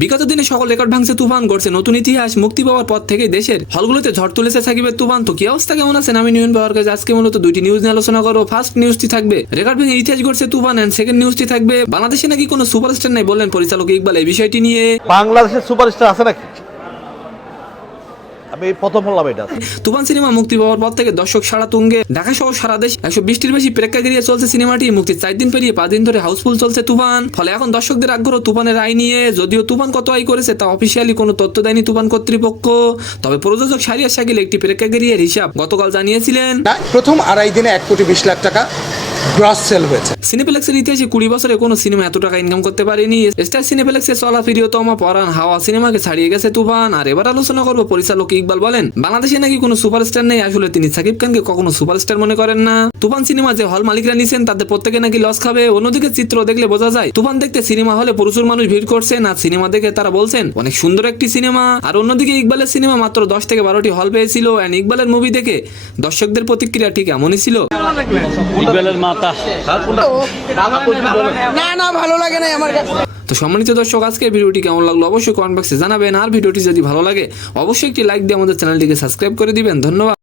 বিগত দিনে সকল রেকর্ড ভাঙছে তুফান, গড়ছে নতুন ইতিহাস। মুক্তি পাওয়ার পর থেকে দেশের হলগুলোতে ঝড় তুলেছে সাকিবের তুফান। তো কি অবস্থা, কেমন আছেন? আমি নিউন পাওয়ার কাছে আজকে মূলত দুইটি নিউজ নিয়ে আলোচনা করবো। ফার্স্ট নিউজটি থাকবে রেকর্ড ভেঙে ইতিহাস গড়ছে তুফান, এন্ড সেকেন্ড নিউজটি থাকবে বাংলাদেশে নাকি কোনো সুপারস্টার নাই, বললেন পরিচালক ইকবাল। এই বিষয়টি নিয়ে বাংলাদেশের সুপারস্টার আছে নাকি? আমি প্রথম বললাম এটা। তুফান সিনেমা মুক্তি পাওয়ার পর থেকে দর্শক সারা তুঙ্গে। ঢাকা সহ সারা দেশ 120টির বেশি প্রেক্ষাগৃহে চলছে সিনেমাটি। মুক্তির 4 দিন পেরিয়ে 5 দিন ধরে হাউসফুল চলছে তুফান। ফলে এখন দর্শকদের আগ্রহ তুফানের আয় নিয়ে। যদিও তুফান কত আয় করেছে তা অফিসিয়ালি কোনো তথ্য দেয়নি তুফান কর্তৃপক্ষ, তবে প্রযোজক শাহরিয়ার শাকিল একটি প্রেক্ষাগৃহের হিসাব গতকাল জানিয়েছিলেন। প্রথম আড়াই দিনে 1,20,00,000 টাকা গ্রস সেল হয়েছে। সিনেপ্লেক্সের ইতিহাসে 20 বছরে কোনো সিনেমা এত টাকা ইনকাম করতে পারেনি। স্টার সিনেপ্লেক্সে চলা প্রিয়তম পরান হাওয়া সিনেমাকে ছাড়িয়ে গেছে তুফান। আর এবার আলোচনা করবো পরিচালক ইকবাল বলেন বাংলাদেশে নাকি কোনো সুপারস্টার নেই। আসলে তিনি সাকিব খানকে কখনো সুপারস্টার মনে করেন না। তুফান সিনেমা যে হল মালিকরা নিছেন তাদের প্রত্যেকে নাকি লস খাবে। অন্যদিকে চিত্র দেখলে বোঝা যায় তুফান দেখতে সিনেমা হলে প্রচুর মানুষ ভিড় করছেন, আর সিনেমা দেখে তারা বলছেন অনেক সুন্দর একটি সিনেমা। আর অন্যদিকে ইকবালের সিনেমা মাত্র 10 থেকে 12টি হল পেয়েছিল। এন্ড ইকবালের মুভি দেখে দর্শকদের প্রতিক্রিয়া ঠিক এমনই ছিল। ইকবালের মাতা না ভালো লাগে না আমার কাছে। তো সম্মানিত দর্শক, আজকের ভিডিওটি কেমন লাগলো অবশ্যই কমেন্ট বক্সে জানাবেন। আর ভিডিওটি যদি ভালো লাগে অবশ্যই একটি লাইক দিয়ে আমাদের চ্যানেলটিকে সাবস্ক্রাইব করে দিবেন। ধন্যবাদ।